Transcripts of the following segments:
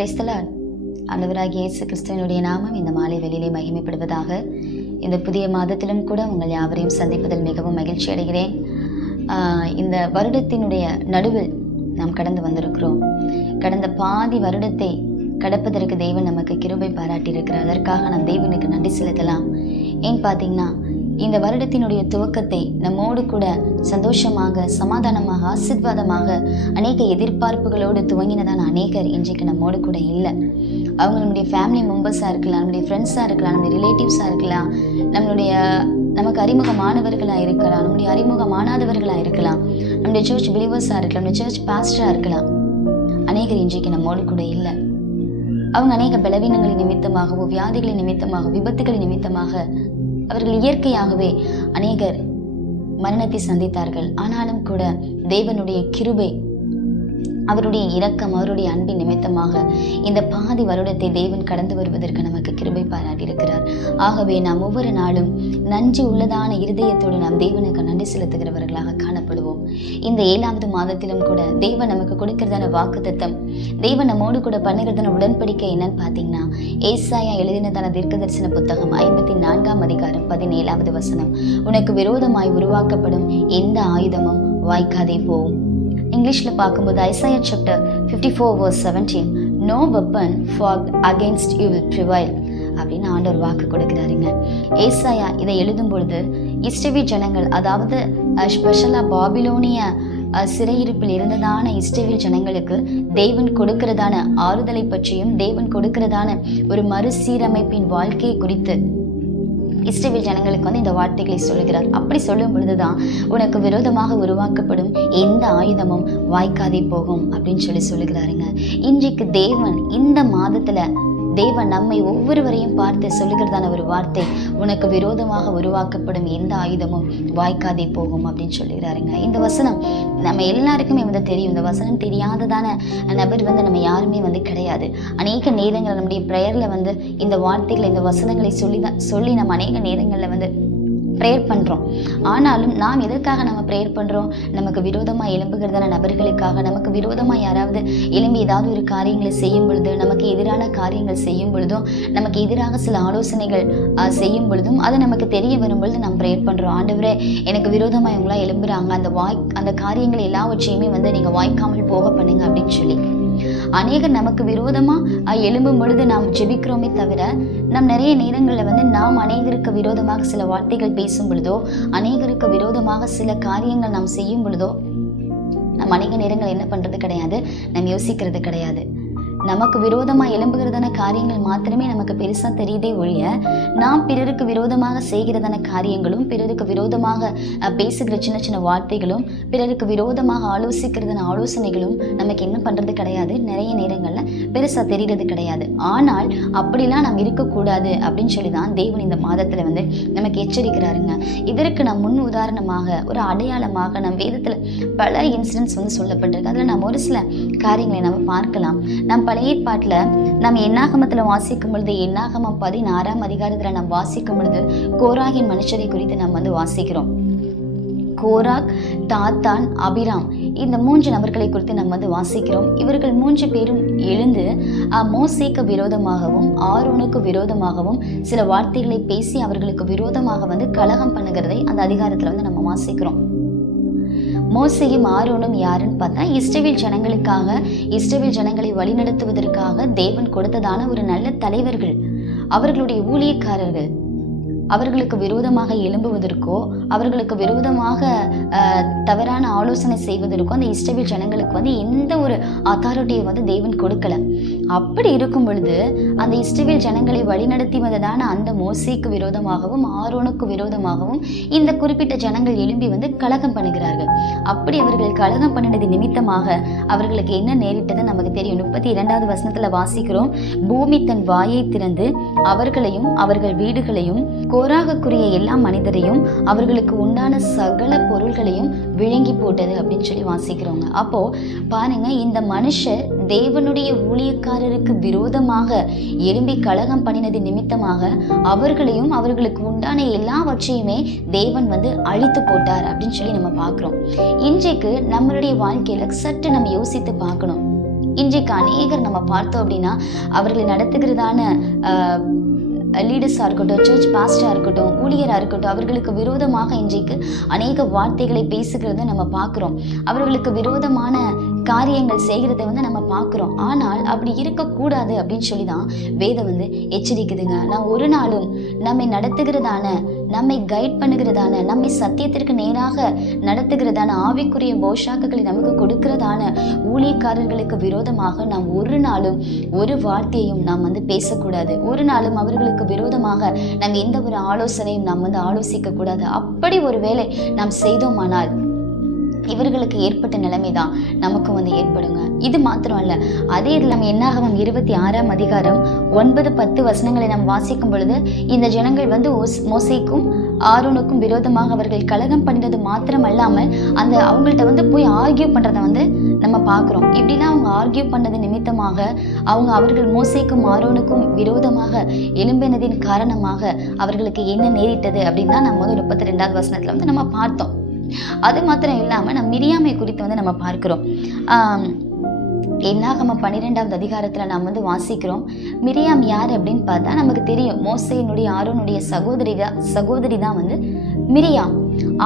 Praise the Lord. ஆண்டவராகிய இயேசு கிறிஸ்துவினுடைய நாமம் இந்த மாலை வெளியிலே மகிமைப்படுவதாக. இந்த புதிய மாதத்திலும் கூட உங்கள் யாவரையும் சந்திப்பதில் மிகவும் மகிழ்ச்சி அடைகிறேன். இந்த வருடத்தினுடைய நடுவில் நாம் கடந்து வந்திருக்கிறோம். கடந்த பாதி வருடத்தை கடப்பதற்கு தேவன் நமக்கு கிருபை பாராட்டியிருக்கிறார். அதற்காக நாம் தேவனுக்கு நன்றி செலுத்தலாம். ஏன் பார்த்தீங்கன்னா, இந்த வருடத்தினுடைய துவக்கத்தை நம்மோடு கூட சந்தோஷமாக, சமாதானமாக, ஆசீர்வாதமாக, அநேக எதிர்பார்ப்புகளோடு துவங்கினதான அநேகர் இன்றைக்கு நம்மோடு கூட இல்லை. அவங்க நம்முடைய ஃபேமிலி மெம்பர்ஸாக இருக்கலாம், நம்முடைய ஃப்ரெண்ட்ஸாக இருக்கலாம், நம்முடைய ரிலேட்டிவ்ஸாக இருக்கலாம், நமக்கு அறிமுகமானவர்களாக இருக்கலாம், நம்முடைய அறிமுகமானாதவர்களாக இருக்கலாம், நம்முடைய சர்ச் பிலீவர்ஸாக இருக்கலாம், நம்முடைய சர்ச் பாஸ்டராக இருக்கலாம். அநேகர் இன்றைக்கு நம்மோடு கூட இல்லை. அவங்க அநேக பலவீனங்களின் நிமித்தமாகவோ, வியாதிகளின் நிமித்தமாக, விபத்துகளின் நிமித்தமாக அவர்கள் இயற்கையாகவே அநேகர் மரணத்தை சந்தித்தார்கள். ஆனாலும் கூட தேவனுடைய கிருபை, அவருடைய இரக்கம், அவருடைய அன்பின் நிமித்தமாக இந்த பாதி வருடத்தை தேவன் கடந்து வருவதற்கு நமக்கு கிருபை பாராட்டியிருக்கிறார். ஆகவே நாம் ஒவ்வொரு நாளும் நன்றி உள்ளதான இருதயத்தோடு நாம் தேவனுக்கு நன்றி செலுத்துகிறவர்களாக காணப்படுவோம். இந்த 7வது மாதத்திலும் கூட தேவன் நமக்கு கொடுக்கிறதான வாக்குத்தத்தம், தேவன் நம்மோடு கூட பண்ணுகிறதான உடன்படிக்கை என்னன்னு பார்த்தீங்கன்னா, ஏசாயா எழுதினதான தீர்க்கதரிசன புத்தகம் 54ஆம் அதிகாரம் 17வது வசனம், உனக்கு விரோதமாய் உருவாக்கப்படும் எந்த ஆயுதமும் வாய்க்காதே போகும். இங்கிலீஷில் பார்க்கும்போது Isaiah chapter 54 verse 17, no weapon forged against you will prevail அப்படின்னு ஆண்டவர் வாக்கு கொடுக்கிறாருங்க. ஏசாயா இதை எழுதும் பொழுது இஸ்ரவேல் ஜனங்கள், அதாவது ஸ்பெஷலாக பாபிலோனிய சிறையிருப்பில் இருந்ததான இஸ்ரவேல் ஜனங்களுக்கு தேவன் கொடுக்கிறதான ஆறுதலை பற்றியும், தேவன் கொடுக்கிறதான ஒரு மறுசீரமைப்பின் வாழ்க்கையை குறித்து இஸ்ரவேல் ஜனங்களுக்கு இந்த வார்த்தைகளை சொல்லுகிறார். அப்படி சொல்லும் பொழுதுதான் உனக்கு விரோதமாக உருவாக்கப்படும் எந்த ஆயுதமும் வாய்க்காதே போகும் அப்படின்னு சொல்லுகிறாருங்க. இன்றைக்கு தேவன் இந்த மாதத்துல தேவன் நம்மை ஒவ்வொருவரையும் பார்த்து சொல்லுகிறதான ஒரு வார்த்தை, உனக்கு விரோதமாக உருவாக்கப்படும் எந்த ஆயுதமும் வாய்க்காதே போகும் அப்படின்னு சொல்லுகிறாருங்க. இந்த வசனம் நம்ம எல்லாருக்குமே தெரியும். இந்த வசனம் தெரியாததான நபர் நம்ம யாருமே கிடையாது. அநேக நேரங்கள் நம்முடைய ப்ரேயர்ல இந்த வார்த்தைகளை, இந்த வசனங்களை சொல்லி நம்ம அநேக நேரங்கள்ல ப்ரேயர் பண்ணுறோம். ஆனாலும் நாம் எதற்காக நம்ம ப்ரேயர் பண்ணுறோம்? நமக்கு விரோதமாக எழும்புகிறதான நபர்களுக்காக, நமக்கு விரோதமாக யாராவது எழும்பி ஏதாவது ஒரு காரியங்களை செய்யும் பொழுது, நமக்கு எதிரான காரியங்கள் செய்யும் பொழுதும், நமக்கு எதிராக சில ஆலோசனைகள் செய்யும் பொழுதும் அது நமக்கு தெரிய வரும் பொழுது நாம் ப்ரேயர் பண்ணுறோம். ஆண்டவரே, எனக்கு விரோதமாக இவங்களாம் எழும்புறாங்க, அந்த காரியங்கள் எல்லாவற்றையுமே நீங்கள் வாய்க்காமல் போக பண்ணுங்க அப்படின்னு சொல்லி அநேகர் நமக்கு விரோதமா எழும்பும் பொழுது நாம் ஜெபிக்கிறோமே தவிர, நம் நிறைய நேரங்களில் நாம் அநேகருக்கு விரோதமாக சில வார்த்தைகள் பேசும் பொழுதோ, அநேகருக்கு விரோதமாக சில காரியங்கள் நாம் செய்யும் பொழுதோ, நம் அநேக நேரங்கள் என்ன பண்றது கிடையாது, நாம் யோசிக்கிறது கிடையாது. நமக்கு விரோதமாக எழும்புகிறதான காரியங்கள் மாத்திரமே நமக்கு பெருசா தெரியுதே ஒழிய, நாம் பிறருக்கு விரோதமாக செய்கிறதான காரியங்களும், பிறருக்கு விரோதமாக பேசுகிற சின்ன சின்ன வார்த்தைகளும், பிறருக்கு விரோதமாக ஆலோசிக்கிறதான ஆலோசனைகளும் நமக்கு என்ன பண்றது கிடையாது, நிறைய நேரங்கள்ல பெருசா தெரிகிறது கிடையாது. ஆனால் அப்படிலாம் நாம் இருக்கக்கூடாது அப்படின்னு சொல்லிதான் தேவன் இந்த மாதத்துல நமக்கு எச்சரிக்கிறாருங்க. இதற்கு நாம் முன் உதாரணமாக, ஒரு அடையாளமாக நம் வேதத்துல பல இன்சிடென்ட்ஸ் சொல்லப்பட்டிருக்கு. அதுல நாம் ஒரு சில காரியங்களை நம்ம பார்க்கலாம். நாம் பழைய ஏற்பாட்டுல நம்ம என்னாகமத்துல வாசிக்கும் பொழுது, என்னாகமம் 16ஆம் அதிகாரத்துல நாம் வாசிக்கும் பொழுது கோராகின் மனுஷரை குறித்து நாம் வாசிக்கிறோம். கோராக், தாத்தான், அபிராம், இந்த 3 நபர்களை குறித்து நம்ம வாசிக்கிறோம். இவர்கள் 3 பேரும் எழுந்து மோசேக்கு விரோதமாகவும் ஆரோனுக்கு விரோதமாகவும் சில வார்த்தைகளை பேசி அவர்களுக்கு விரோதமாக கலகம் பண்ணுகிறதை அந்த அதிகாரத்துல நம்ம வாசிக்கிறோம். மோசேயும் ஆரோனும் யாருன்னு பார்த்தா, இஸ்ரவேல் ஜனங்களுக்காக, இஸ்ரவேல் ஜனங்களை வழிநடத்துவதற்காக தேவன் கொடுத்ததான ஒரு நல்ல தலைவர்கள், அவர்களுடைய ஊழியக்காரர்கள். அவர்களுக்கு விரோதமாக எழும்புவதற்கோ, அவர்களுக்கு விரோதமாக தவறான ஆலோசனை செய்வதற்கோ அந்த இஸ்ரவேல் ஜனங்களுக்கு எந்த ஒரு அத்தாரிட்டியை தேவன் கொடுக்கல. அப்படி இருக்கும் பொழுது அந்த இஸ்ரவேல் ஜனங்களை வழிநடத்தி வந்ததான அந்த மோசேக்கு விரோதமாகவும் ஆரோனுக்கு விரோதமாகவும் இந்த குறிப்பிட்ட ஜனங்கள் எழும்பி கலகம் பண்ணுகிறார்கள். அப்படி அவர்கள் கலகம் பண்ணினது நிமித்தமாக அவர்களுக்கு என்ன நேரிட்டது நமக்கு தெரியும். 32வது வசனத்துல வாசிக்கிறோம், பூமி தன் வாயை திறந்து அவர்களையும் அவர்கள் வீடுகளையும், கோராகுக்குரிய எல்லா மனிதரையும், அவர்களுக்கு உண்டான சகல பொருள்களையும் விழுங்கி போட்டது அப்படின்னு சொல்லி வாசிக்கிறோங்க. அப்போ பாருங்க, இந்த மனுஷர் தேவனுடைய ஊழியக்காரருக்கு விரோதமாக எழும்பி கலகம் பண்ணினது நிமித்தமாக அவர்களையும் அவர்களுக்கு உண்டான எல்லாவற்றையுமே தேவன் அழித்து போட்டார் அப்படின்னு சொல்லி நம்ம பார்க்கிறோம். இன்றைக்கு நம்மளுடைய வாழ்க்கையில சற்று நம்ம யோசித்து பார்க்கணும். இன்றைக்கு அநேகர் நம்ம பார்த்தோம் அப்படின்னா அவர்களை நடத்துகிறதான லீடர்ஸாக இருக்கட்டும், சர்ச் பாஸ்டராக இருக்கட்டும், ஊழியராக இருக்கட்டும், அவர்களுக்கு விரோதமாக இன்றைக்கு அநேக வார்த்தைகளை பேசுகிறத நம்ம பார்க்குறோம். அவர்களுக்கு விரோதமான காரியங்கள் செய்கிறத நம்ம பார்க்குறோம். ஆனால் அப்படி இருக்கக்கூடாது அப்படின்னு சொல்லி தான் வேதம் எச்சரிக்குதுங்க. நான் ஒரு நாளும் நம்மை நடத்துகிறதான, நம்மை கைட் பண்ணுகிறதான, நம்மை சத்தியத்திற்கு நேராக நடத்துகிறதான ஆவிக்குரிய போஷாக்குகளை நமக்கு கொடுக்கிறதான ஊழியக்காரர்களுக்கு விரோதமாக நாம் ஒரு நாளும் ஒரு வார்த்தையும் நாம் பேசக்கூடாது. ஒரு நாளும் அவர்களுக்கு விரோதமாக நாம் எந்த ஒரு ஆலோசனையும் நாம் ஆலோசிக்க கூடாது. அப்படி ஒரு வேளை நாம் செய்தோமானால் இவர்களுக்கு ஏற்பட்ட நிலைமை தான் நமக்கும் ஏற்படுங்க. இது மாத்திரம் அல்ல, அதே இதில் நம்ம என்னாகமம் 26ஆம் அதிகாரம் 9-10 வசனங்களை நாம் வாசிக்கும் பொழுது இந்த ஜனங்கள் மோசேக்கும் ஆரோனுக்கும் விரோதமாக அவர்கள் கலகம் பண்ணினது மாத்திரம் அல்லாமல் அவங்கள்ட்ட போய் ஆர்கியூ பண்றதை நம்ம பார்க்குறோம். இப்படிலாம் அவங்க ஆர்கியூ பண்ணது நிமித்தமாக அவர்கள் மோசேக்கும் ஆரோனுக்கும் விரோதமாக எழும்பினதின் காரணமாக அவர்களுக்கு என்ன நேரிட்டது அப்படின்னு தான் நம்ம 32வது வசனத்துல நம்ம பார்த்தோம். அது மாத்திரம் இல்லாம நம்ம மிரியாமை குறித்து நம்ம பார்க்கிறோம். என்னாகமம் 12வது அதிகாரத்துல நாம் வாசிக்கிறோம். மிரியாம் யார் அப்படின்னு பார்த்தா நமக்கு தெரியும், மோசேயினுடைய ஆரோனுடைய சகோதரி தான் மிரியாம்.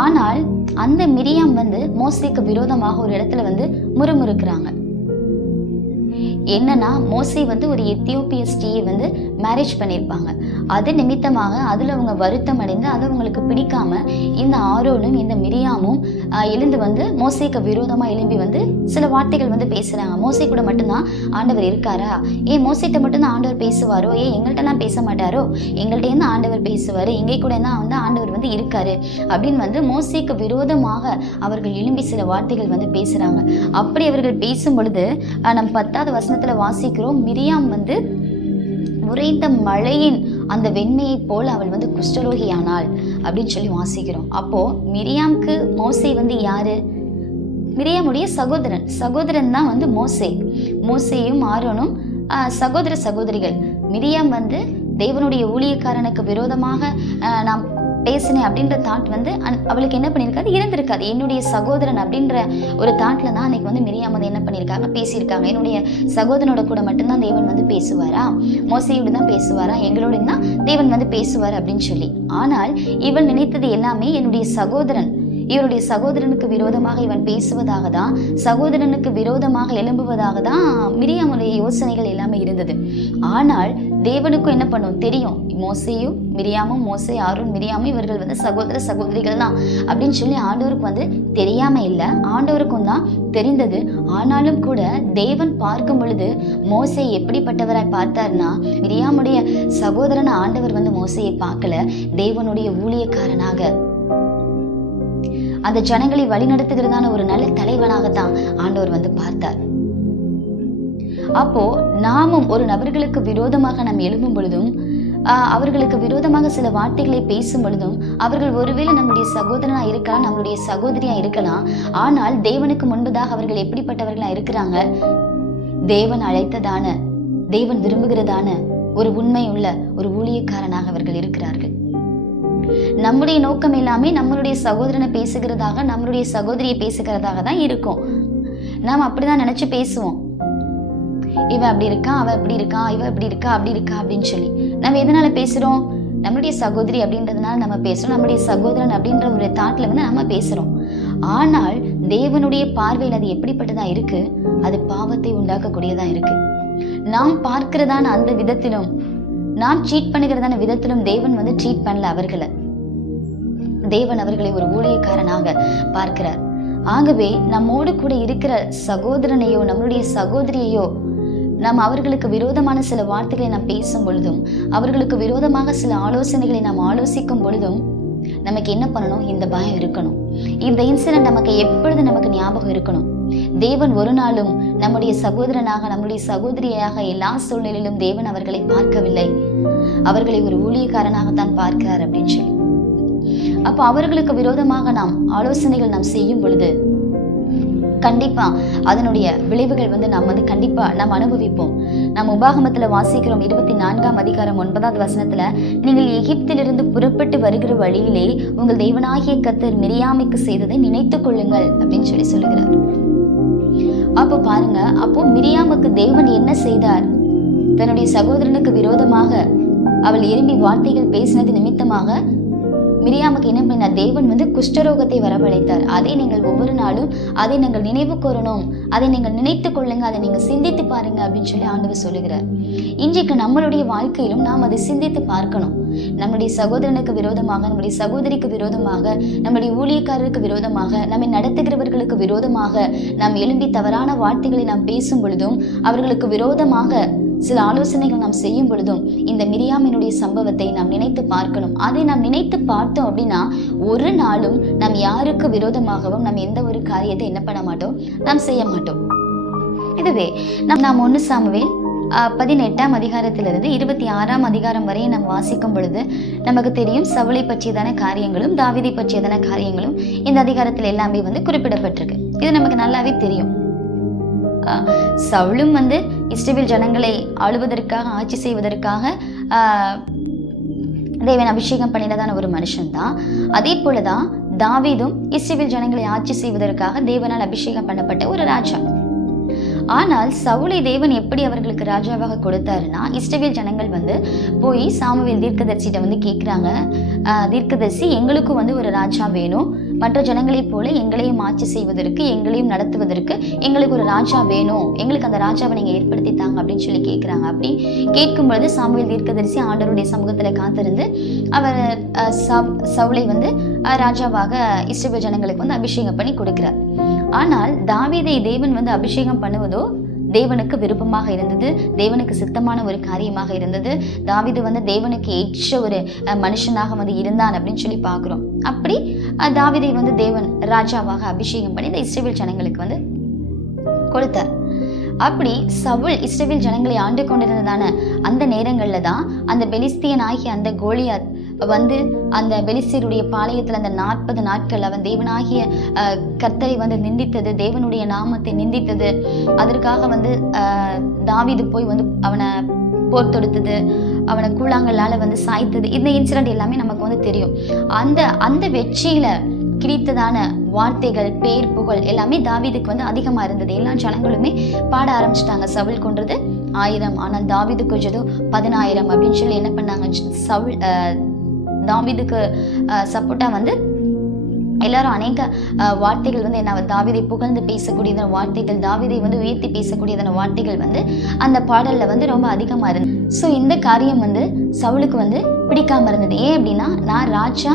ஆனால் அந்த மிரியாம் மோசேக்கு விரோதமாக ஒரு இடத்துல முறுமுறுக்கிறாங்க. என்னன்னா, மோசே ஒரு எத்தியோப்பிய ஸ்ரீயை மேரேஜ் பண்ணியிருப்பாங்க. அது நிமித்தமாக அதுல அவங்க வருத்தம் அடைந்து அது அவங்களுக்கு பிடிக்காம இந்த ஆரோனும் இந்த மிரியாமும் எழுந்து மோசேக்கு விரோதமா எழும்பி சில வார்த்தைகள் பேசுறாங்க. மோசே கூட மட்டும்தான் ஆண்டவர் இருக்காரா? ஏன் மோசேட்ட மட்டும்தான் ஆண்டவர் பேசுவாரோ? ஏன் எங்கள்கிட்ட எல்லாம் பேச மாட்டாரோ? எங்கள்கிட்ட இருந்து ஆண்டவர் பேசுவாரு, எங்க கூட தான் ஆண்டவர் இருக்காரு அப்படின்னு மோசேக்கு விரோதமாக அவர்கள் எழும்பி சில வார்த்தைகள் பேசுறாங்க. அப்படி அவர்கள் பேசும் பொழுது நம்ம 10வது வசனத்துல வாசிக்கிறோம், மிரியாம் உறைந்த மழையின் அந்த வெண்மையை போல் அவள் குஷ்டரோகியானாள் அப்படின்னு சொல்லி வாசிக்கிறோம். அப்போ மிரியாம்க்கு மோசே யாரு? மிரியாமுடைய சகோதரன் தான் மோசேயும் ஆரோனும் சகோதரிகள். மிரியாம் தேவனுடைய ஊழியக்காரனுக்கு விரோதமாக நாம் பேசினேன் அப்படின்ற தாட் அவளுக்கு என்ன பண்ணியிருக்காது? இருந்திருக்காது. என்னுடைய சகோதரன் அப்படின்ற ஒரு தாட்ல தான் அன்னைக்கு மிரியாம் என்ன பண்ணியிருக்காங்க? பேசியிருக்காங்க. என்னுடைய சகோதரனோட கூட மட்டும்தான் தேவன் பேசுவாரா? மோசையோடு தான் பேசுவாரா? எங்களோட தான் தேவன் பேசுவார் அப்படின்னு சொல்லி. ஆனால் இவள் நினைத்தது எல்லாமே இவருடைய சகோதரனுக்கு விரோதமாக இவன் பேசுவதாக தான், சகோதரனுக்கு விரோதமாக எழும்புவதாக தான் மிரியாமுடைய யோசனைகள் எல்லாமே இருந்தது. ஆனால் தேவனுக்கும் என்ன பண்ணும் தெரியும், மோசேயும் மிரியாமும், மோசே ஆரோன் மிரியாமும் இவர்கள் சகோதரிகள் தான் அப்படின்னு சொல்லி ஆண்டவருக்கு தெரியாம இல்லை, ஆண்டவருக்கும் தான் தெரிந்தது. ஆனாலும் கூட தேவன் பார்க்கும் பொழுது மோசே எப்படிப்பட்டவராய் பார்த்தார்னா, மிரியாமுடைய சகோதரன் ஆண்டவர் மோசையை பார்க்கல, தேவனுடைய ஊழியக்காரனாக அந்த ஜனங்களை வழிநடத்துகிறதான ஒரு நல்ல தலைவனாகத்தான் ஆண்டவர் பார்த்தார். அப்போ நாமும் ஒரு நபர்களுக்கு விரோதமாக நாம் எழும்பும் பொழுதும், அவர்களுக்கு விரோதமாக சில வார்த்தைகளை பேசும் பொழுதும், அவர்கள் ஒருவேளை நம்முடைய சகோதரனா இருக்கலாம், நம்மளுடைய சகோதரியா இருக்கலாம். ஆனால் தேவனுக்கு முன்பதாக அவர்கள் எப்படிப்பட்டவர்களா இருக்கிறாங்க? தேவன் அழைத்ததான, தேவன் விரும்புகிறதான ஒரு உண்மை உள்ள ஒரு ஊழியக்காரனாக அவர்கள் இருக்கிறார்கள். நம்முடைய நோக்கம் எல்லாமே நம்மளுடைய சகோதரனை பேசுகிறதாக, நம்மளுடைய சகோதரியை பேசுகிறதாக தான் இருக்கும். நாம் அப்படிதான் நினைச்சு பேசுவோம். இவன் அப்படி இருக்கா, அவ அப்படி இருக்கா, இவ இப்படி இருக்கா, அப்படி இருக்கா அப்படின்னு சொல்லி நம்ம எதனால பேசுறோம்? நம்மளுடைய சகோதரி அப்படின்றதுனால நம்ம பேசுறோம், நம்மளுடைய சகோதரன் அப்படின்ற ஒரு தாட்ல நம்ம பேசுறோம். ஆனால் தேவனுடைய பார்வையில் அது எப்படிப்பட்டதா இருக்கு? அது பாவத்தை உண்டாக்கக்கூடியதா இருக்கு. நாம் பார்க்கிறதான அந்த விதத்திலும், நாம் ட்ரீட் பண்ணுகிறதான விதத்திலும் தேவன் ட்ரீட் பண்ணல அவர்களை. தேவன் அவர்களை ஒரு ஊழியக்காரனாக பார்க்கிறார். ஆகவே நம்மோடு கூட இருக்கிற சகோதரனையோ நம்மளுடைய சகோதரியையோ நாம் அவர்களுக்கு விரோதமான சில வார்த்தைகளை நாம் பேசும் பொழுதும், அவர்களுக்கு விரோதமாக சில ஆலோசனைகளை நாம் ஆலோசிக்கும் பொழுதும் நமக்கு என்ன பண்ணணும்? இந்த பயம் இருக்கணும். இந்த இன்சிடென்ட் நமக்கு எப்பொழுது நமக்கு ஞாபகம் இருக்கணும். தேவன் ஒரு நாளும் நம்முடைய சகோதரனாக, நம்முடைய சகோதரியாக எல்லா சூழ்நிலையிலும் தேவன் அவர்களை பார்க்கவில்லை. அவர்களை ஒரு ஊழியக்காரனாகத்தான் பார்க்கிறார் அப்படின்னு சொல்லி. அப்ப அவர்களுக்கு விரோதமாக நாம் ஆலோசனைகள் நாம் செய்யும் பொழுது கண்டிப்பா அதனுடைய விளைவுகள் நாம் கண்டிப்பா நாம் அனுபவிப்போம். நாம் உபாகமத்துல வாசிக்கிறோம் 24ஆம் அதிகாரம் 9வது வசனத்துல, நீங்கள் எகிப்திலிருந்து புறப்பட்டு வருகிற வழியிலே உங்கள் தேவனாகிய கர்த்தர் மிரியாமுக்கு செய்ததை நினைத்துக் கொள்ளுங்கள் அப்படின்னு சொல்லி சொல்லுகிறார். அப்போ பாருங்க, அப்போ மிரியாமுக்கு தேவன் என்ன செய்தார்? தன்னுடைய சகோதரனுக்கு விரோதமாக அவள் எழும்பி வார்த்தைகள் பேசினது நிமித்தமாக மிரியாமுக்கு என்ன பண்ண தேவன் குஷ்டரோகத்தை வரவழைத்தார். அதை நீங்கள் ஒவ்வொரு நாளும் அதை நீங்கள் நினைவு கூறணும், அதை நீங்கள் நினைத்து கொள்ளுங்க, அதை நீங்க சிந்தித்து பாருங்க அப்படின்னு சொல்லி ஆண்டவர் சொல்லுகிறார். இன்றைக்கு நம்மளுடைய வாழ்க்கையிலும் நாம் அதை சிந்தித்து பார்க்கணும். நம்முடைய சகோதரனுக்கு விரோதமாக, நம்முடைய சகோதரிக்கு விரோதமாக, நம்முடைய ஊழியக்காரருக்கு விரோதமாக, நம்மை நடத்துகிறவர்களுக்கு விரோதமாக நாம் எழும்பி தவறான வார்த்தைகளை நாம் பேசும் பொழுதும், அவர்களுக்கு விரோதமாக சில ஆலோசனைகள் நாம் செய்யும் பொழுதும் இந்த மிரியாமினுடைய சம்பவத்தை நாம் நினைத்து பார்க்கணும். அதை நாம் நினைத்து பார்த்தோம் அப்படின்னா ஒரு நாளும் நாம் யாருக்கு விரோதமாகவும் நாம் எந்த ஒரு காரியத்தை என்ன பண்ண மாட்டோம், நாம் செய்ய மாட்டோம். இதுவே நாம் 1 சாமுவேல் 18ஆம் அதிகாரத்திலிருந்து 26ஆம் அதிகாரம் வரை நாம் வாசிக்கும் பொழுது நமக்கு தெரியும், சவுலை பற்றியதான காரியங்களும் தாவீதை பற்றியதான காரியங்களும் இந்த அதிகாரத்தில் எல்லாமே குறிப்பிடப்பட்டிருக்கு. இது நமக்கு நல்லாவே தெரியும். சவுலும் இஸ்ரவேல் ஜனங்களை ஆளுவதற்காக, ஆட்சி செய்வதற்காக தேவன் அபிஷேகம் பண்ணினதான ஒரு மனுஷன்தான். அதே போலதான் தாவீதும் இஸ்ரவேல் ஜனங்களை ஆட்சி செய்வதற்காக தேவனால் அபிஷேகம் பண்ணப்பட்ட ஒரு ராஜா. ஆனால் சவுலை தேவன் எப்படி அவர்களுக்கு ராஜாவாக கொடுத்தாருன்னா, இஸ்ரவேல் ஜனங்கள் போய் சாமுவேல் தீர்க்கதரிசிட்ட கேட்குறாங்க, தீர்க்கதரிசி எங்களுக்கு ஒரு ராஜா வேணும், மற்ற ஜனங்களைப் போல எங்களையும் ஆட்சி செய்வதற்கு, எங்களையும் நடத்துவதற்கு எங்களுக்கு ஒரு ராஜா வேணும், எங்களுக்கு அந்த ராஜாவை நீங்கள் ஏற்படுத்தித்தாங்க அப்படின்னு சொல்லி கேட்குறாங்க. அப்படி கேட்கும்பொழுது சாமுவேல் தீர்க்கதரிசி ஆண்டவருடைய சமூகத்தில் காத்திருந்து அவர் சவுலை ராஜாவாக இஸ்ரவேல் ஜனங்களுக்கு அபிஷேகம் பண்ணி கொடுக்கிறார். ஆனால் தாவீதை தேவன் அபிஷேகம் பண்ணுவதோ தேவனுக்கு விருப்பமாக இருந்தது, தேவனுக்கு சித்தமான ஒரு காரியமாக இருந்தது. தாவீது தேவனுக்கு ஏற்ற ஒரு மனுஷனாக இருந்தான் அப்படின்னு சொல்லி பார்க்குறோம். அப்படி தாவீதை தேவன் ராஜாவாக அபிஷேகம் பண்ணி இந்த இஸ்ரவேல் ஜனங்களுக்கு கொடுத்தார். அப்படி சவுல் இஸ்ரவேல் ஜனங்களை ஆண்டு கொண்டிருந்ததான அந்த நேரங்கள்ல தான் அந்த பெலிஸ்தியன் ஆகிய அந்த கோலியாத் அந்த பெலிஸ்தியருடைய பாளையத்தில் அந்த 40 நாட்கள் அவன் தேவனாகிய கர்த்தரை நிந்தித்தது, தேவனுடைய நாமத்தை நிந்தித்தது. அதற்காக தாவீது போய் அவனை போர் தொடுத்தது, அவனை கூழாங்கல்லால சாய்த்தது. இந்த இன்சிடென்ட் எல்லாமே நமக்கு தெரியும். அந்த வெற்றியில கிடைத்ததான வார்த்தைகள், பேர், புகழ் எல்லாமே தாவீதுக்கு அதிகமா இருந்தது. எல்லா ஜனங்களுமே பாட ஆரம்பிச்சிட்டாங்க, சவுல் கொன்றது 1000, ஆனால் தாவீது கொன்றது 10,000 அப்படின்னு சொல்லி என்ன பண்ணாங்க, தாவீதுக்கு சப்போர்ட்டா எல்லாரும் அநேக வார்த்தைகள் என்ன தாவீதை புகழ்ந்து பேசக்கூடியதான வார்த்தைகள், தாவீதை உயர்த்தி பேசக்கூடியதான வார்த்தைகள் அந்த பாடல்ல ரொம்ப அதிகமா இருந்தது. ஸோ இந்த காரியம் சவுலுக்கு பிடிக்காம இருந்தது. ஏன் அப்படின்னா, நான் ராஜா,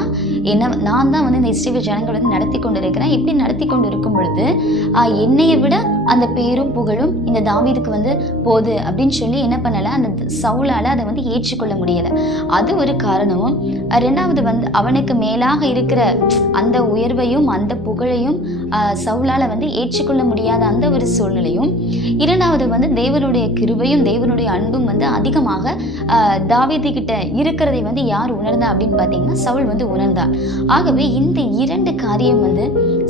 நான் தான் இந்த இஸ்ரவேல் ஜனங்கள் நடத்தி கொண்டு இருக்கிறேன். இப்படி நடத்தி கொண்டு இருக்கும் பொழுது என்னையை விட அந்த பேரும் புகழும் இந்த தாவீதுக்கு போகுது அப்படின்னு சொல்லி என்ன பண்ணல, அந்த சவுலால அதை ஏற்றுக்கொள்ள முடியல. அது ஒரு காரணமும். ரெண்டாவது அவனுக்கு மேலாக இருக்கிற அந்த உயர்வையும் அந்த புகழையும் சவுலால ஏற்றுக்கொள்ள முடியாத அந்த ஒரு சூழ்நிலையும். இரண்டாவது தேவனுடைய கிருபையும் தேவனுடைய அன்பும் அதிகமாக தாவீது கிட்ட இருக்கிறதை யார் உணர்ந்தா அப்படின்னு பார்த்தீங்கன்னா, சவுல் உணர்ந்தார். ஆகவே இந்த 2 காரியம்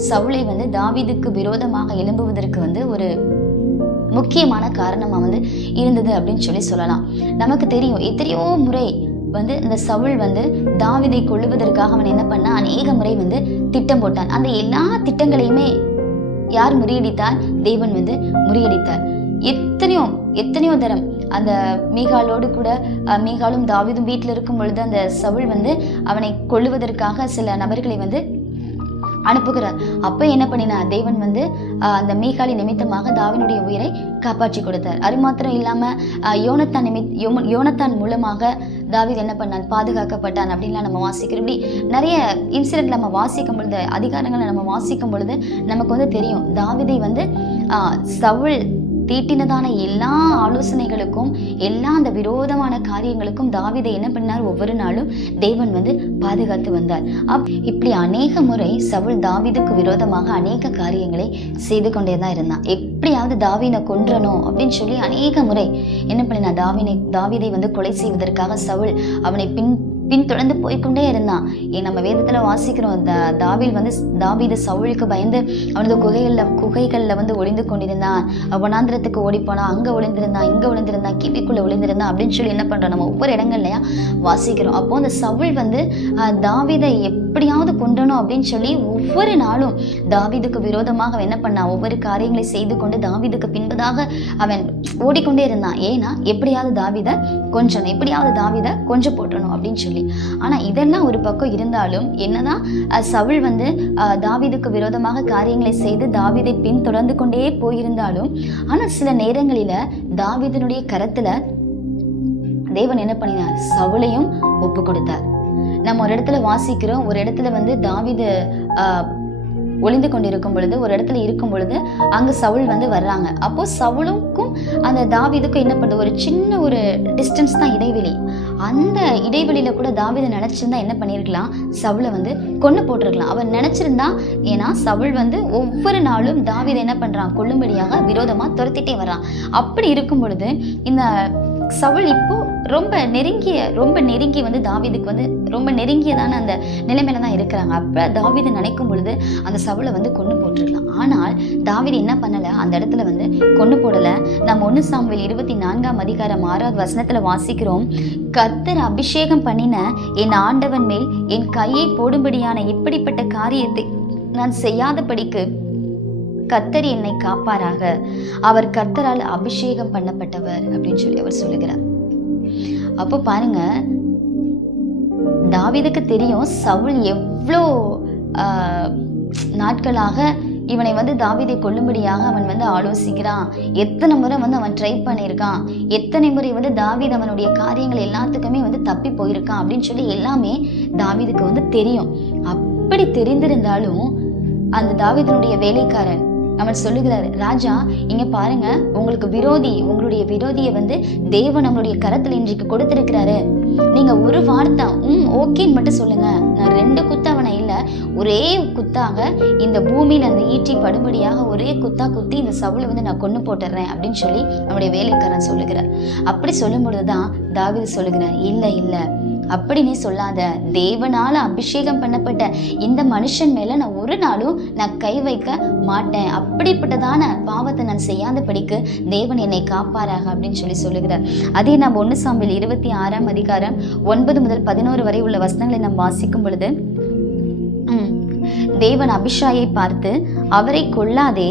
சவுலை தாவீதுக்கு விரோதமாக எழும்புவதற்கு ஒரு முக்கியமான காரணமா இருந்தது அப்படின்னு சொல்லி சொல்லலாம். நமக்கு தெரியும், எத்தனையோ முறை இந்த சவுல் தாவீதை கொல்லுவதற்காக அவன் என்ன பண்ணா, அநேக முறை திட்டம் போட்டான். அந்த எல்லா திட்டங்களையுமே யார் முறியடித்தார்? தேவன் முறியடித்தார். எத்தனையோ தரம் அந்த மீகாலோடு கூட, மீகாலும் தாவீதும் வீட்டில் இருக்கும் பொழுது அந்த சவுல் அவனை கொல்லுவதற்காக சில நபர்களை அனுப்புகிறார். அப்ப என்ன பண்ணினா, தேவன் அந்த மீகாலி நிமித்தமாக தாவீதுடைய உயிரை காப்பாற்றி கொடுத்தார். அது மாத்திரம் இல்லாம யோனத்தான் மூலமாக தாவீது என்ன பண்ணான், பாதுகாக்கப்பட்டான் அப்படின்லாம் நம்ம வாசிக்கிறோம். இப்படி நிறைய இன்சிடென்ட் நம்ம வாசிக்கும் பொழுது, அதிகாரங்களை நம்ம வாசிக்கும் பொழுது நமக்கு தெரியும், தாவீதை சவுல் தீட்டினதான எல்லா ஆலோசனைகளுக்கும், எல்லா அந்த விரோதமான காரியங்களுக்கும் தாவீதை என்ன பண்ணார், ஒவ்வொரு நாளும் தேவன் பாதுகாத்து வந்தார். இப்படி அநேக முறை சவுல் தாவீதுக்கு விரோதமாக அநேக காரியங்களை செய்து கொண்டே தான் இருந்தான். எப்படியாவது தாவீதை கொன்றணும் அப்படின்னு சொல்லி அநேக முறை என்ன பண்ணினா, தாவீதை கொலை செய்வதற்காக சவுல் அவனை பின்தொடர்ந்து போய்கொண்டே இருந்தான். நம்ம வேதத்துல வாசிக்கிறோம், தாவீது சவுலுக்கு பயந்து அவனது குகைகள்ல ஒளிந்து கொண்டிருந்தான். வனாந்திரத்துக்கு ஓடி போனா, அங்க ஒளிந்திருந்தான், இங்க ஒளிந்திருந்தான், கிவிக்குள்ள ஒளிந்திருந்தான் அப்படின்னு சொல்லி என்ன பண்றோம், நம்ம ஒவ்வொரு இடங்கள்லயா வாசிக்கிறோம். அப்போ அந்த சவுல் தாவீதை எப்படியாவது கொண்டணும் அப்படின்னு சொல்லி ஒவ்வொரு நாளும் தாவீதுக்கு விரோதமாக என்ன பண்ணான், ஒவ்வொரு காரியங்களை செய்து கொண்டு தாவீதுக்கு பின்பதாக அவன் ஓடிக்கொண்டே இருந்தான். ஏன்னா எப்படியாவது தாவீதை கொஞ்சணும், எப்படியாவது தாவீதை கொஞ்சம் போட்டணும் அப்படின்னு சொல்லி. ஆனா இதெல்லாம் ஒரு பக்கம் இருந்தாலும் என்னதான் சவுல் தாவீதுக்கு விரோதமாக காரியங்களை செய்து தாவீதை பின்தொடர்ந்து கொண்டே போயிருந்தாலும், ஆனா சில நேரங்களில தாவீதினுடைய கரத்துல தேவன் என்ன பண்ணினார், சவுலையும் ஒப்பு கொடுத்தார். நம்ம ஒரு இடத்துல வாசிக்கிறோம், ஒரு இடத்துல தாவீது ஒளிந்து கொண்டிருக்கும் பொழுது, ஒரு இடத்துல இருக்கும் பொழுது அங்க சவுல் வர்றாங்க. அப்போ சவுலுக்கும் அந்த தாவீதுக்கும் என்ன பண்ணுது, ஒரு சின்ன ஒரு டிஸ்டன்ஸ் தான் இடைவெளி. அந்த இடைவெளியில கூட தாவீது நினைச்சிருந்தா என்ன பண்ணிருக்கலாம், சவுலை கொன்னு போட்டிருக்கலாம். அவன் நினைச்சிருந்தா, ஏன்னா சவுல் ஒவ்வொரு நாளும் தாவீதை என்ன பண்றான், கொல்லும்படியாக விரோதமா துரத்திட்டே வர்றான். அப்படி இருக்கும் பொழுது இந்த சவுல் இப்போ ரொம்ப நெருங்கி தாவீதுக்கு ரொம்ப நெருங்கியதான அந்த நிலைமையில தான் இருக்கிறாங்க. அப்ப தாவீது நினைக்கும் பொழுது அந்த சவுலை கொன்னு போட்டிருக்கலாம். ஆனால் தாவீது என்ன பண்ணல, அந்த இடத்துல கொன்னு போடல. நம்ம 1 சாமுவேல் 24ஆம் அதிகாரம் 6வது வசனத்துல வாசிக்கிறோம், கர்த்தர் அபிஷேகம் பண்ணின என் ஆண்டவன் மேல் என் கையை போடும்படியான இப்படிப்பட்ட காரியத்தை நான் செய்யாதபடிக்கு கர்த்தர் என்னை காப்பாராக, அவர் கர்த்தரால் அபிஷேகம் பண்ணப்பட்டவர் அப்படின்னு சொல்லி அவர் சொல்லுகிறார். அப்போ பாருங்க, தாவீதுக்கு தெரியும் சவுல் எவ்வளோ நாட்களாக இவனை தாவீதை கொல்லும்படியாக அவன் ஆலோசிக்கிறான். எத்தனை முறை அவன் ட்ரை பண்ணியிருக்கான், எத்தனை முறை தாவீது அவனுடைய காரியங்கள் எல்லாத்துக்குமே தப்பி போயிருக்கான் அப்படின்னு சொல்லி எல்லாமே தாவீதுக்கு தெரியும். அப்படி தெரிந்திருந்தாலும் அந்த தாவீதினுடைய வேலைக்காரன் அவன் சொல்லுகிறாரு, ராஜா இங்க பாருங்க, உங்களுடைய விரோதியை தேவன் நம்மளுடைய கரத்துல இன்றைக்கு கொடுத்திருக்கிறாரு. நீங்க ஒரு வார்த்தை ஓகேன்னு மட்டும் சொல்லுங்க, நான் 2 குத்து அவனை இல்ல, ஒரே குத்தாக இந்த பூமியில அந்த ஈட்டி படுபடியாக ஒரே குத்தா குத்தி இந்த சவுளை நான் கொன்னு போட்டுறேன் அப்படின்னு சொல்லி நம்முடைய வேலைக்காரன் சொல்லுகிறார். அப்படி சொல்லும் பொழுதுதான் தாவீது சொல்லுகிறார், இல்ல அப்படி நீ சொல்லாத, தேவனால அபிஷேகம் பண்ணப்பட்ட இந்த மனுஷன் மேல நான் ஒரு நாளும் நான் கை வைக்க மாட்டேன், அப்படிப்பட்டதான பாவத்தை நான் செய்யாதபடிக்கு தேவன் என்னை காப்பாராக அப்படின்னு சொல்லி சொல்லுகிறார். அதே நாம் 1 சாமுவேல் 26ஆம் அதிகாரம் 9 முதல் 11 வரை உள்ள வசனங்களை நாம் வாசிக்கும் பொழுது, தேவன் அபிஷாயை பார்த்து, அவரை கொல்லாதே,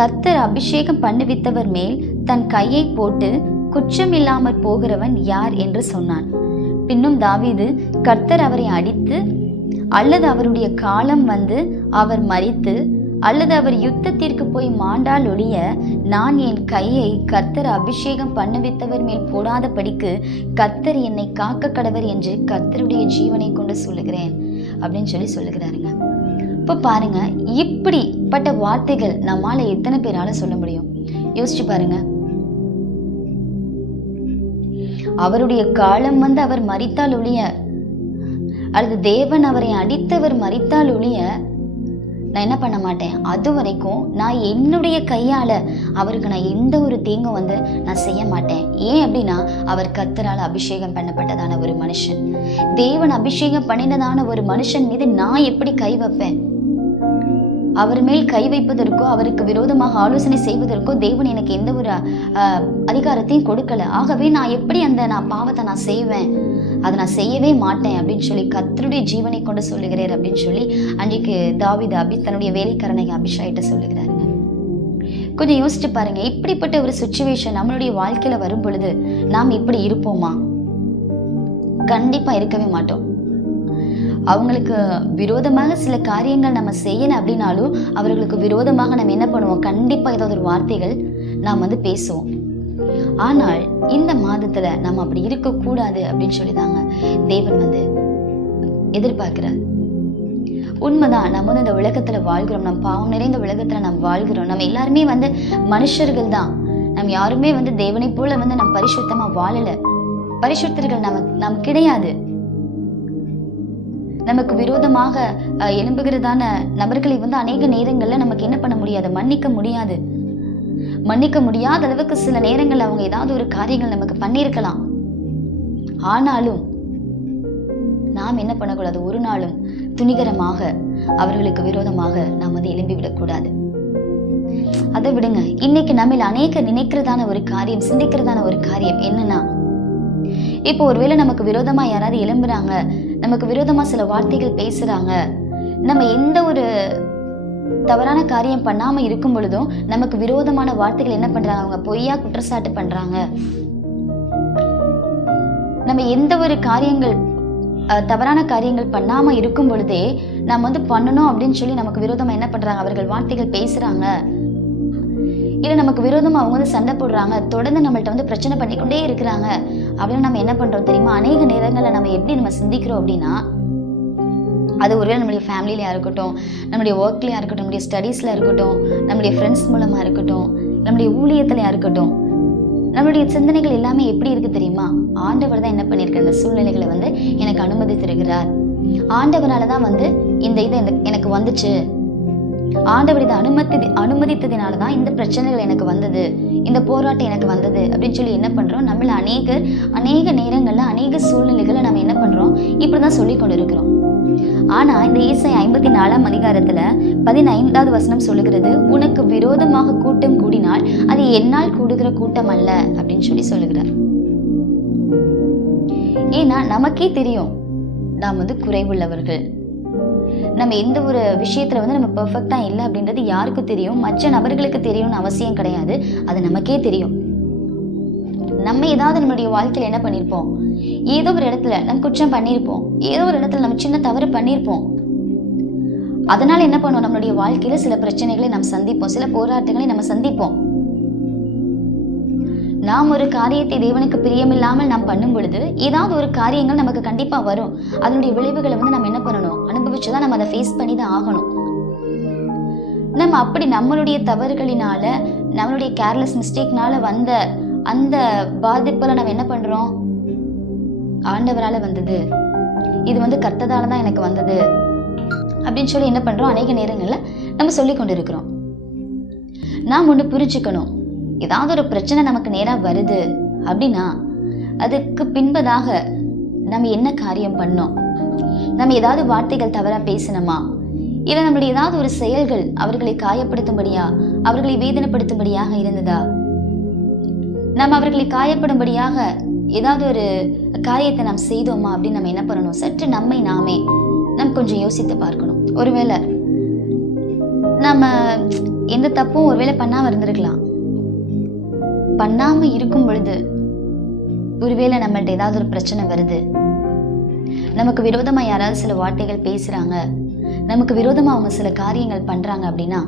கர்த்தர் அபிஷேகம் பண்ணுவித்தவர் மேல் தன் கையை போட்டு குற்றம் இல்லாமற் போகிறவன் யார் என்று சொன்னான். பின்னும் தாவீது, கர்த்தர் அவரை அடித்து அல்லது அவருடைய காலம் அவர் மரித்து அல்லது அவர் யுத்தத்திற்கு போய் மாண்டால் ஒழிய நான் என் கையை கர்த்தர் அபிஷேகம் பண்ணுவித்தவர் மேல் போடாதபடிக்கு கர்த்தர் என்னை காக்க கடவர் என்று கர்த்தருடைய ஜீவனை கொண்டு சொல்லுகிறேன் அப்படின்னு சொல்லி சொல்லுகிறாருங்க. இப்போ பாருங்க, இப்படிப்பட்ட வார்த்தைகள் நம்மால எத்தனை பேரால சொல்ல முடியும்? யோசிச்சு பாருங்க. அவருடைய காலம் அவர் மரித்தால் ஒழிய, அல்லது தேவன் அவரை அடித்தவர் மரித்தால் ஒழிய நான் என்ன பண்ண மாட்டேன், அது வரைக்கும் நான் என்னுடைய கையால அவருக்கு நான் எந்த ஒரு தீங்கும் நான் செய்ய மாட்டேன். ஏன் அப்படின்னா, அவர் கர்த்தரால் அபிஷேகம் பண்ணப்பட்டதான ஒரு மனுஷன். தேவன் அபிஷேகம் பண்ணினதான ஒரு மனுஷன் மீது நான் எப்படி கை வைப்பேன்? அவர் மேல் கை வைப்பதற்கோ அவருக்கு விரோதமாக ஆலோசனை செய்வதற்கோ தேவன் எனக்கு எந்த ஒரு அதிகாரத்தையும் கொடுக்கல. ஆகவே நான் எப்படி நான் பாவத்தை நான் செய்வேன்? அதை நான் செய்யவே மாட்டேன் அப்படின்னு சொல்லி கர்த்தருடைய ஜீவனை கொண்டு சொல்லுகிறார் அப்படின்னு சொல்லி அன்றைக்கு தாவீது தன்னுடைய வேலைக்காரனை அபிஷாயிட்ட சொல்லுகிறாருங்க. கொஞ்சம் யோசிச்சு பாருங்க, இப்படிப்பட்ட ஒரு சிச்சுவேஷன் நம்மளுடைய வாழ்க்கையில வரும் பொழுது நாம் இப்படி இருப்போமா? கண்டிப்பா இருக்கவே மாட்டோம். அவங்களுக்கு விரோதமாக சில காரியங்கள் நம்ம செய்யணும் அப்படின்னாலும் அவர்களுக்கு விரோதமாக நம்ம என்ன பண்ணுவோம், கண்டிப்பா ஏதாவது ஒரு வார்த்தைகள் நாம் பேசுவோம். ஆனால் இந்த மாதத்துல நம்ம அப்படி இருக்கக்கூடாது அப்படின்னு சொல்லிதாங்க தேவன் எதிர்பார்க்கிறார். உண்மைதான், நம்ம இந்த உலகத்துல வாழ்கிறோம், நம்ம பாவம் நிறைந்த உலகத்துல நம்ம வாழ்கிறோம். நம்ம எல்லாருமே மனுஷர்கள் தான். நம்ம யாருமே தேவனை போல நம்ம பரிசுத்தமா வாழல. பரிசுத்தர்கள் நம்ம கிடையாது. நமக்கு விரோதமாக எழும்புகிறதான நபர்களை அநேக நேரங்கள்ல நமக்கு என்ன பண்ண முடியாது, மன்னிக்க முடியாத அளவுக்கு சில நேரங்கள் அவங்க ஏதாவது ஒரு காரியங்கள் நமக்கு பண்ணியிருக்கலாம். ஆனாலும் நாம் என்ன பண்ணக்கூடாது, ஒரு நாளும் துணிகரமாக அவர்களுக்கு விரோதமாக நாம் எழும்பி விடக்கூடாது. அதை விடுங்க, இன்னைக்கு நம்ம அநேக நினைக்கிறதான ஒரு காரியம், சிந்திக்கிறதான ஒரு காரியம் என்னன்னா, இப்போ ஒருவேளை நமக்கு விரோதமா யாராவது எழும்புறாங்க, நமக்கு விரோதமா சில வார்த்தைகள் பேசுறாங்க, நம்ம எந்த ஒரு தவறான காரியம் பண்ணாம இருக்கும் பொழுதும் நமக்கு விரோதமான வார்த்தைகள் என்ன பண்றாங்க, அவங்க பொய்யா குற்றச்சாட்டு பண்றாங்க. நம்ம எந்த ஒரு காரியங்கள் தவறான காரியங்கள் பண்ணாம இருக்கும் பொழுதே நம்ம பண்ணணும் அப்படின்னு சொல்லி நமக்கு விரோதமா என்ன பண்றாங்க, அவர்கள் வார்த்தைகள் பேசுறாங்க, இல்ல நமக்கு விரோதமா அவங்க சண்டை போடுறாங்க, தொடர்ந்து நம்மள்ட்ட பிரச்சனை பண்ணிக்கொண்டே இருக்கிறாங்க அப்படின்னு நம்ம என்ன பண்றோம் தெரியுமா? அநேக நேரங்கள்ல நம்ம எப்படி நம்ம சிந்திக்கிறோம் அப்படின்னா, அது ஒருவேளை நம்மளுடைய ஃபேமிலியிலையா இருக்கட்டும், நம்மளுடைய ஒர்க்லையா இருக்கட்டும், நம்முடைய ஸ்டடீஸ்ல இருக்கட்டும், நம்மளுடைய ஃப்ரெண்ட்ஸ் மூலமா இருக்கட்டும், நம்மளுடைய ஊழியத்திலையா இருக்கட்டும், நம்மளுடைய சிந்தனைகள் எல்லாமே எப்படி இருக்கு தெரியுமா? ஆண்டவர் தான் என்ன பண்ணியிருக்க, இந்த சூழ்நிலைகளை எனக்கு அனுமதித்திருக்கிறார், ஆண்டவரால தான் இந்த இது எனக்கு வந்துச்சு, ஆண்டவர் இதை அனுமதித்ததினால தான் இந்த பிரச்சனைகள் எனக்கு வந்தது, இந்த போராட்டம் எனக்கு வந்தது அப்படின்னு சொல்லி என்ன பண்றோம், நம்மள அநேக நேரங்கள்ல அநேக சூழ்நிலைகளை நம்ம என்ன பண்றோம், இப்படிதான் சொல்லி கொண்டு இருக்கிறோம். ஆனா இந்த ஏசாயா 54ஆம் அதிகாரத்துல 15வது வசனம் சொல்லுகிறது, உனக்கு விரோதமாக கூட்டம் கூடினால் அது என்னால் கூடுகிற கூட்டம் அல்ல அப்படின்னு சொல்லி சொல்லுகிறார். ஏன்னா நமக்கே தெரியும் நாம் குறைவுள்ளவர்கள், நம்ம எந்த ஒரு விஷயத்துல நம்ம பெர்ஃபெக்டா இல்லை அப்படின்றது யாருக்கு தெரியும், மற்ற நபர்களுக்கு தெரியணும்னு அவசியம் கிடையாது, அது நமக்கே தெரியும். நம்ம ஏதாவது நம்மளுடைய வாழ்க்கையில என்ன பண்ணியிருப்போம், ஏதோ ஒரு இடத்துல நம்ம குற்றம் பண்ணியிருப்போம், ஏதோ ஒரு இடத்துல நம்ம சின்ன தவறு பண்ணியிருப்போம். அதனால என்ன பண்ணுவோம், நம்மளுடைய வாழ்க்கையில சில பிரச்சனைகளை நாம் சந்திப்போம், சில போராட்டங்களை நம்ம சந்திப்போம். நாம் ஒரு காரியத்தை தேவனுக்கு பிரியமில்லாமல் நாம் பண்ணும் பொழுது ஏதாவது ஒரு காரியங்கள் நமக்கு கண்டிப்பா வரும். அதனுடைய விளைவுகளை நம்ம என்ன பண்ணணும், அனுபவிச்சுதான் நம்ம அதை ஃபேஸ் பண்ணி தான் ஆகணும். நம்ம அப்படி நம்மளுடைய தவறுகளினால, நம்மளுடைய கேர்லெஸ் மிஸ்டேக்னால வந்த அந்த பாதிப்புல நம்ம என்ன பண்றோம், ஆண்டவரால வந்தது, இது கர்த்தரால தான் எனக்கு வந்தது அப்படின்னு சொல்லி என்ன பண்றோம், அநேக நேரங்கள்ல நம்ம சொல்லி கொண்டு இருக்கிறோம். நாம் ஒண்ணு புரிஞ்சுக்கணும், ஏதாவது ஒரு பிரச்சனை நமக்கு நேரா வருது அப்படின்னா அதுக்கு பின்பதாக நம்ம என்ன காரியம் பண்ணோம், நம்ம ஏதாவது வார்த்தைகள் தவறா பேசணுமா, இல்ல நம்மளுடைய ஏதாவது ஒரு செயல்கள் அவர்களை காயப்படுத்தும்படியா, அவர்களை வேதனைப்படுத்தும்படியாக இருந்ததா, நம்ம அவர்களை காயப்படும்படியாக ஏதாவது ஒரு காரியத்தை நாம் செய்தோமா அப்படின்னு நம்ம என்ன பண்ணணும், சற்று நம்மை நாமே நம்ம கொஞ்சம் யோசித்து பார்க்கணும். ஒருவேளை நம்ம எந்த தப்பும் ஒருவேளை பண்ணாம இருந்திருக்கலாம், பண்ணாம இருக்கும் பொழுது ஒருவேளை நம்மள்ட்ட ஏதாவது ஒரு பிரச்சனை வருது, நமக்கு விரோதமா யாராவது சில வார்த்தைகள் பேசுறாங்க, நமக்கு விரோதமா அவங்க சில காரியங்கள் பண்றாங்க அப்படின்னா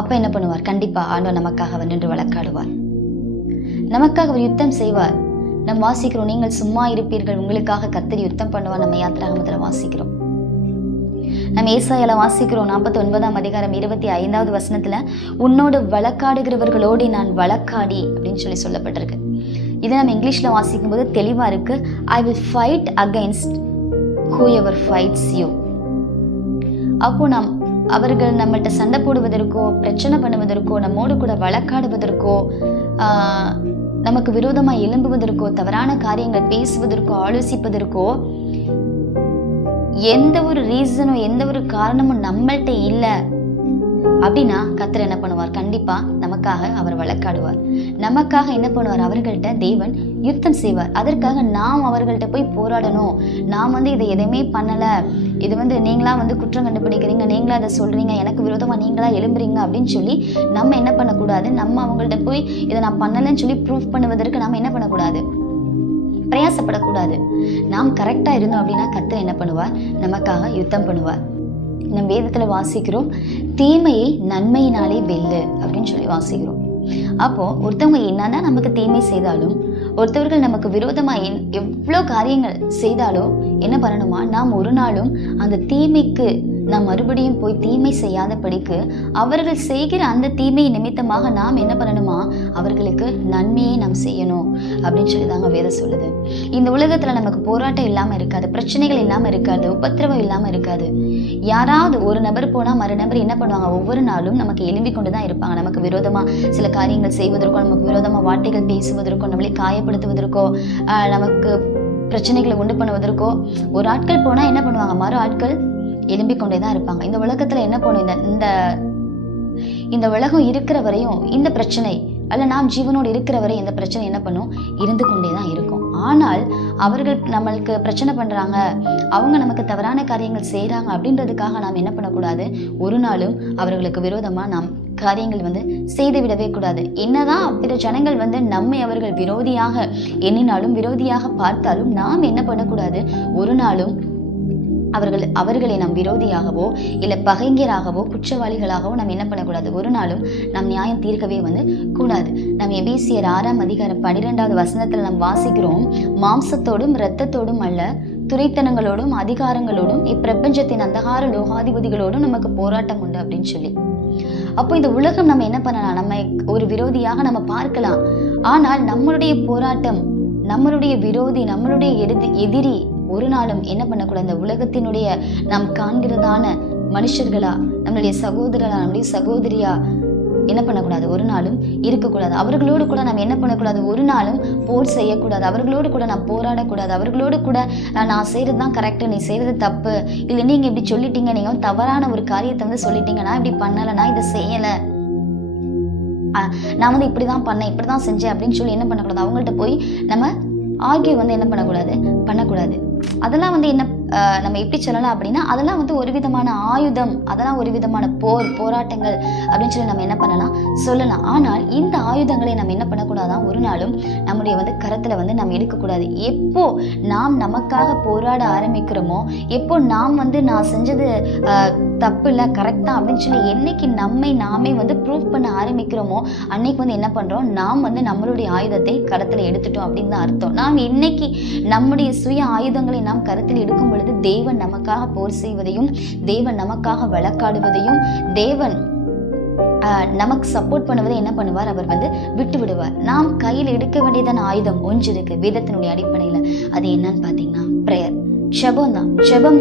அப்ப என்ன பண்ணுவார், கண்டிப்பா ஆண்டவர் நமக்காக நின்று வழக்காடுவார், நமக்காக அவர் யுத்தம் செய்வார். நம்ம வாசிக்கிறோம், நீங்கள் சும்மா இருப்பீர்கள், உங்களுக்காக கர்த்தர் யுத்தம் பண்ணுவார். நம்ம யாத்திராகமத்துல வாசிக்கிறோம். நம்ம ஏசாயால வாசிக்கிறோம் 49ஆம் அதிகாரம் 25வது வசனத்துல, உன்னோடு வழக்காடுகிறவர்களோடு நான் வழக்காடி அப்படின்னு சொல்லி சொல்லப்பட்டிருக்கு. இதை நம்ம இங்கிலீஷ்ல வாசிக்கும் போது தெளிவா இருக்கு, I will fight against whoever fights you. அப்போ அவர்கள் நம்மள்ட்ட சண்டை போடுவதற்கோ, பிரச்சனை பண்ணுவதற்கோ, நம்மோடு கூட வழக்காடுவதற்கோ, நமக்கு விரோதமா எழும்புவதற்கோ, தவறான காரியங்கள் பேசுவதற்கோ, ஆலோசிப்பதற்கோ எந்த ஒரு ரீசனும் எந்த ஒரு காரணமும் நம்மள்ட்ட இல்லை அப்படின்னா கர்த்தர் என்ன பண்ணுவார், கண்டிப்பா நமக்காக அவர் வழக்காடுவார். நமக்காக என்ன பண்ணுவார், அவர்கள்ட்ட தேவன் யுத்தம் செய்வார். அதற்காக நாம் அவர்கள்ட்ட போய் போராடணும். நாம் இதை எதையுமே பண்ணல, இது நீங்களா குற்றம் கண்டுபிடிக்கிறீங்க, நீங்களா அதை சொல்றீங்க, எனக்கு விரோதமா நீங்களா எழும்புறீங்க அப்படின்னு சொல்லி நம்ம என்ன பண்ணக்கூடாது, நம்ம அவங்கள்ட்ட போய் இதை நான் பண்ணலன்னு சொல்லி ப்ரூஃப் பண்ணுவதற்கு நம்ம என்ன பண்ணக்கூடாது, பிரயாசப்படக்கூடாது. நாம் கரெக்டா இருந்தோம் அப்படின்னா கர்த்தர் என்ன பண்ணுவார், நமக்காக யுத்தம் பண்ணுவார். நம்ம வேதத்துல வாசிக்கிறோம், தீமையை நன்மையினாலே வெல்லு அப்படின்னு சொல்லி வாசிக்கிறோம். அப்போ ஒருத்தவங்க என்னதான் நமக்கு தீமை செய்தாலும், ஒருத்தவர்கள் நமக்கு விரோதமா எவ்வளோ காரியங்கள் செய்தாலும் என்ன பண்ணணுமா, நாம் ஒரு நாளும் அந்த தீமைக்கு நாம் மறுபடியும் போய் தீமை செய்யாதபடிக்கு அவர்கள் செய்கிற அந்த தீமை நிமித்தமாக நாம் என்ன பண்ணணுமா, அவர்களுக்கு நன்மையை நாம் செய்யணும் அப்படின்னு சொல்லி தாங்க வேதம் சொல்லுது. இந்த உலகத்துல நமக்கு போராட்டம் இல்லாம இருக்காது, பிரச்சனைகள் இல்லாம இருக்காது, உபத்திரவம் இல்லாம இருக்காது. யாராவது ஒரு நபர் போனா மறு நபர் என்ன பண்ணுவாங்க, ஒவ்வொரு நாளும் நமக்கு எழும்பி கொண்டுதான் இருப்பாங்க. நமக்கு விரோதமா சில காரியங்கள் செய்வதற்கோ, நமக்கு விரோதமா வார்த்தைகள் பேசுவதற்கோ, நம்மளை காயப்படுத்துவதற்கோ, நமக்கு பிரச்சனைகளை உண்டு பண்ணுவதற்கோ ஒரு ஆட்கள் போனா என்ன பண்ணுவாங்க, மறு ஆட்கள் எழும்பிக் கொண்டேதான் இருப்பாங்க. இந்த உலகத்துல என்ன பண்ணும், இந்த உலகம் இருக்கிற வரையும் இந்த பிரச்சனை அல்ல, நாம் ஜீவனோடு இருக்கிற வரை இந்த பிரச்சனை என்ன பண்ணும், இருந்து கொண்டேதான் இருக்கும். ஆனால் அவர்கள் நம்மளுக்கு பிரச்சனை பண்றாங்க, அவங்க நமக்கு தவறான காரியங்கள் செய்யறாங்க அப்படின்றதுக்காக நாம் என்ன பண்ணக்கூடாது, ஒரு நாளும் அவர்களுக்கு விரோதமா நாம் காரியங்கள் செய்து விடவே கூடாது. என்னதான் பிற ஜனங்கள் நம்மை அவர்கள் விரோதியாக எண்ணினாலும், விரோதியாக பார்த்தாலும் நாம் என்ன பண்ணக்கூடாது, ஒரு நாளும் அவர்களை நாம் விரோதியாகவோ இல்ல பகைஞராகவோ குற்றவாளிகளாகவோ நாம் என்ன பண்ணக்கூடாது, ஒரு நாளும் நாம் நியாயம் தீர்க்கவே கூடாது. நாம் எபேசியர் 6ஆம் அதிகாரம் 12வது வசனத்துல நாம் வாசிக்கிறோம், மாம்சத்தோடும் இரத்தத்தோடும் அல்ல, துரைத்தனங்களோடும் அதிகாரங்களோடும் இப்பிரபஞ்சத்தின் அந்தகார லோகாதிபதிகளோடும் நமக்கு போராட்டம் உண்டு அப்படின்னு சொல்லி. அப்போ இந்த உலகம் நம்ம என்ன பண்ணலாம், நம்ம ஒரு விரோதியாக நம்ம பார்க்கலாம். ஆனால் நம்மளுடைய போராட்டம், நம்மளுடைய விரோதி, நம்மளுடைய எதிரி ஒரு நாளும் என்ன பண்ணக்கூடாது, இந்த உலகத்தினுடைய நாம் காண்கிறதான மனுஷர்களா, நம்மளுடைய சகோதரா, நம்முடைய சகோதரியா என்ன பண்ணக்கூடாது, ஒரு நாளும் இருக்கக்கூடாது. அவர்களோடு கூட நாம் என்ன பண்ணக்கூடாது, ஒரு நாளும் போர் செய்யக்கூடாது. அவர்களோடு கூட நாம் போராடக்கூடாது. அவர்களோடு கூட நான் செய்யறது தான் கரெக்டு, நீ செய்யறது தப்பு, இல்லை நீங்க இப்படி சொல்லிட்டீங்க, நீங்க தவறான ஒரு காரியத்தை சொல்லிட்டீங்க, நான் இப்படி பண்ணலை, நான் இதை செய்யலை, நான் இப்படிதான் பண்ணேன், இப்படிதான் செஞ்சேன் அப்படின்னு சொல்லி என்ன பண்ணக்கூடாது, அவங்கள்ட்ட போய் நம்ம ஆர்கியூ என்ன பண்ணக்கூடாது. அதெல்லாம் என்ன நம்ம எப்படி சொல்லலாம் அப்படின்னா, அதெல்லாம் ஒரு விதமான ஆயுதம், அதெல்லாம் ஒரு விதமான போராட்டங்கள் அப்படின்னு சொல்லி நம்ம என்ன பண்ணலாம், சொல்லலாம். ஆனால் இந்த ஆயுதங்களை நம்ம என்ன பண்ணக்கூடாதான், ஒரு நாளும் நம்முடைய கரத்துல நம்ம எடுக்கக்கூடாது. எப்போ நாம் நமக்காக போராட ஆரம்பிக்கிறோமோ, எப்போ நாம் நான் செஞ்சது தப்பு இல்லை கரெக்ட் தான் அப்படின்னு சொல்லி என்னைக்கு நாமே ப்ரூவ் பண்ண ஆரம்பிக்கிறோமோ, அன்னைக்கு என்ன பண்றோம், நாம் நம்மளுடைய ஆயுதத்தை கரத்துல எடுத்துட்டோம் அப்படின்னு தான் அர்த்தம். நாம் என்னைக்கு நம்முடைய சுய ஆயுதங்களை நாம் கருத்தில் எடுக்கும் பொழுது தேவன் நமக்காக போர் செய்வதையும், தேவன் நமக்காக வழக்காடுவதையும், தேவன் நமக்கு சப்போர்ட் பண்ணுவதை என்ன பண்ணுவார், அவர் விட்டு விடுவார். நாம் கையில் எடுக்க வேண்டியதான ஆயுதம் ஒன்று இருக்கு வேதத்தினுடைய அடிப்படையில. அது என்னன்னு பாத்தீங்கன்னா பிரேயர், ஜெபம்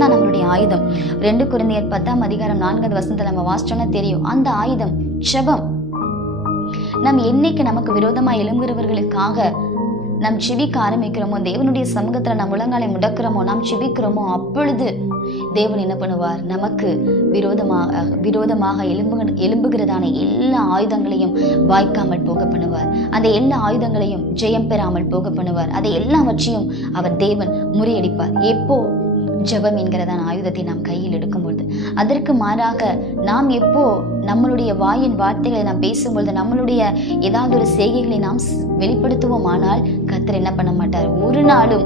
தான் நம்மளுடைய ஆயுதம். 2 கொரிந்தியர் 10ஆம் அதிகாரம் 4வது வசனத்துல நம்ம வாசிச்சோம்னா தெரியும், அந்த ஆயுதம் ஜெபம். நாம் என்னைக்கு நமக்கு விரோதமா எழும்புகிறவர்களுக்காக நாம் செபிக்க ஆரம்பிக்கிறோமோ, தேவனுடைய சமூகத்துல நாம் முழங்காலை முடக்கிறோமோ, நாம் செபிக்கிறோமோ, அப்பொழுது தேவன் என்ன பண்ணுவார், நமக்கு விரோதமாக எழும்புகிறதான எல்லா ஆயுதங்களையும் வாய்க்காமல் போக பண்ணுவார். அந்த எல்லா ஆயுதங்களையும் ஜெயம் பெறாமல் போக பண்ணுவார். அதை எல்லாவற்றையும் அவர் தேவன் முறியடிப்பார். எப்போ ஜெபம் என்கிறதான ஆயுதத்தை நாம் கையில் எடுக்கும் பொழுது. அதற்கு மாறாக நாம் எப்போ நம்மளுடைய வாயின் வார்த்தைகளை நாம் பேசும்பொழுது, நம்மளுடைய ஏதாவது ஒரு செய்கைகளை நாம் வெளிப்படுத்துவோம், ஆனால் கர்த்தர் என்ன பண்ண மாட்டார், ஒரு நாளும்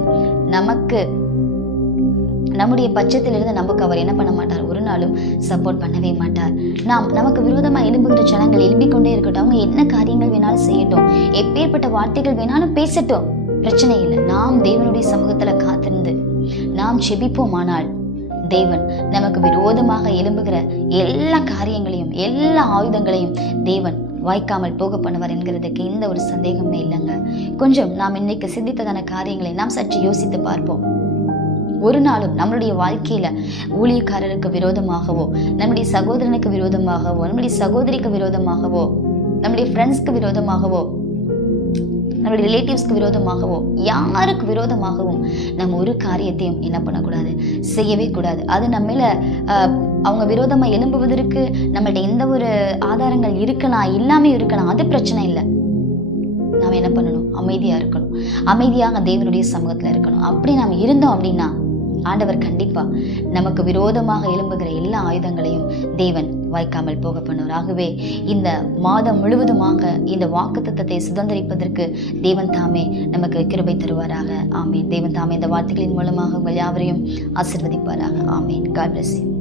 நம்முடைய பட்சத்திலிருந்து நமக்கு அவர் என்ன பண்ண மாட்டார், ஒரு நாளும் சப்போர்ட் பண்ணவே மாட்டார். நமக்கு விரோதமா எழும்புகிற ஜனங்கள் எழும்பிக் கொண்டே இருக்கட்டும், அவங்க என்ன காரியங்கள் வேணாலும் செய்யட்டும், எப்பேற்பட்ட வார்த்தைகள் வேணாலும் பேசட்டும், பிரச்சனை இல்லை. நாம் தேவனுடைய சமூகத்துல காத்திருந்து நாம் செபிப்போமானால் தேவன் நமக்கு விரோதமாக எழும்புகிற எல்லா காரியங்களையும், எல்லா ஆயுதங்களையும் தேவன் வாய்க்காமல் போக பண்ணுவார் என்கிறதுக்கு எந்த ஒரு சந்தேகமே இல்லைங்க. கொஞ்சம் நாம் இன்னைக்கு சிந்தித்ததான காரியங்களை நாம் சற்று யோசித்து பார்ப்போம். ஒரு நாளும் நம்மளுடைய வாழ்க்கையில ஊழியக்காரருக்கு விரோதமாகவோ, நம்முடைய சகோதரனுக்கு விரோதமாகவோ, நம்முடைய சகோதரிக்கு விரோதமாகவோ, நம்முடைய ஃப்ரெண்ட்ஸ்க்கு விரோதமாகவோ, நம்மளுடைய ரிலேட்டிவ்ஸ்க்கு விரோதமாகவோ, யாருக்கு விரோதமாகவும் நம்ம ஒரு காரியத்தையும் என்ன பண்ணக்கூடாது, செய்யவே கூடாது. அது நம்ம அவங்க விரோதமா எழும்புவதற்கு நம்மள்ட்ட எந்த ஒரு ஆதாரங்கள் இருக்கலாம், இல்லாம இருக்கலாம், அது பிரச்சனை இல்லை. நாம் என்ன பண்ணணும், அமைதியா இருக்கணும், அமைதியாக தேவனுடைய சமூகத்துல இருக்கணும். அப்படி நாம் இருந்தோம் அப்படின்னா ஆண்டவர் கண்டிப்பா நமக்கு விரோதமாக எழும்புகிற எல்லா ஆயுதங்களையும் தேவன் வாய்க்காமல் போக பண்ணுவார். ஆகவே இந்த மாதம் முழுவதுமாக இந்த வாக்குத்தத்தத்தை சுதந்திரிப்பதற்கு தேவன் தாமே நமக்கு கிருபை தருவாராக. ஆமேன். தேவன் தாமே இந்த வார்த்தைகளின் மூலமாக உங்கள் யாவரையும் ஆசீர்வதிப்பாராக. ஆமேன். God bless you.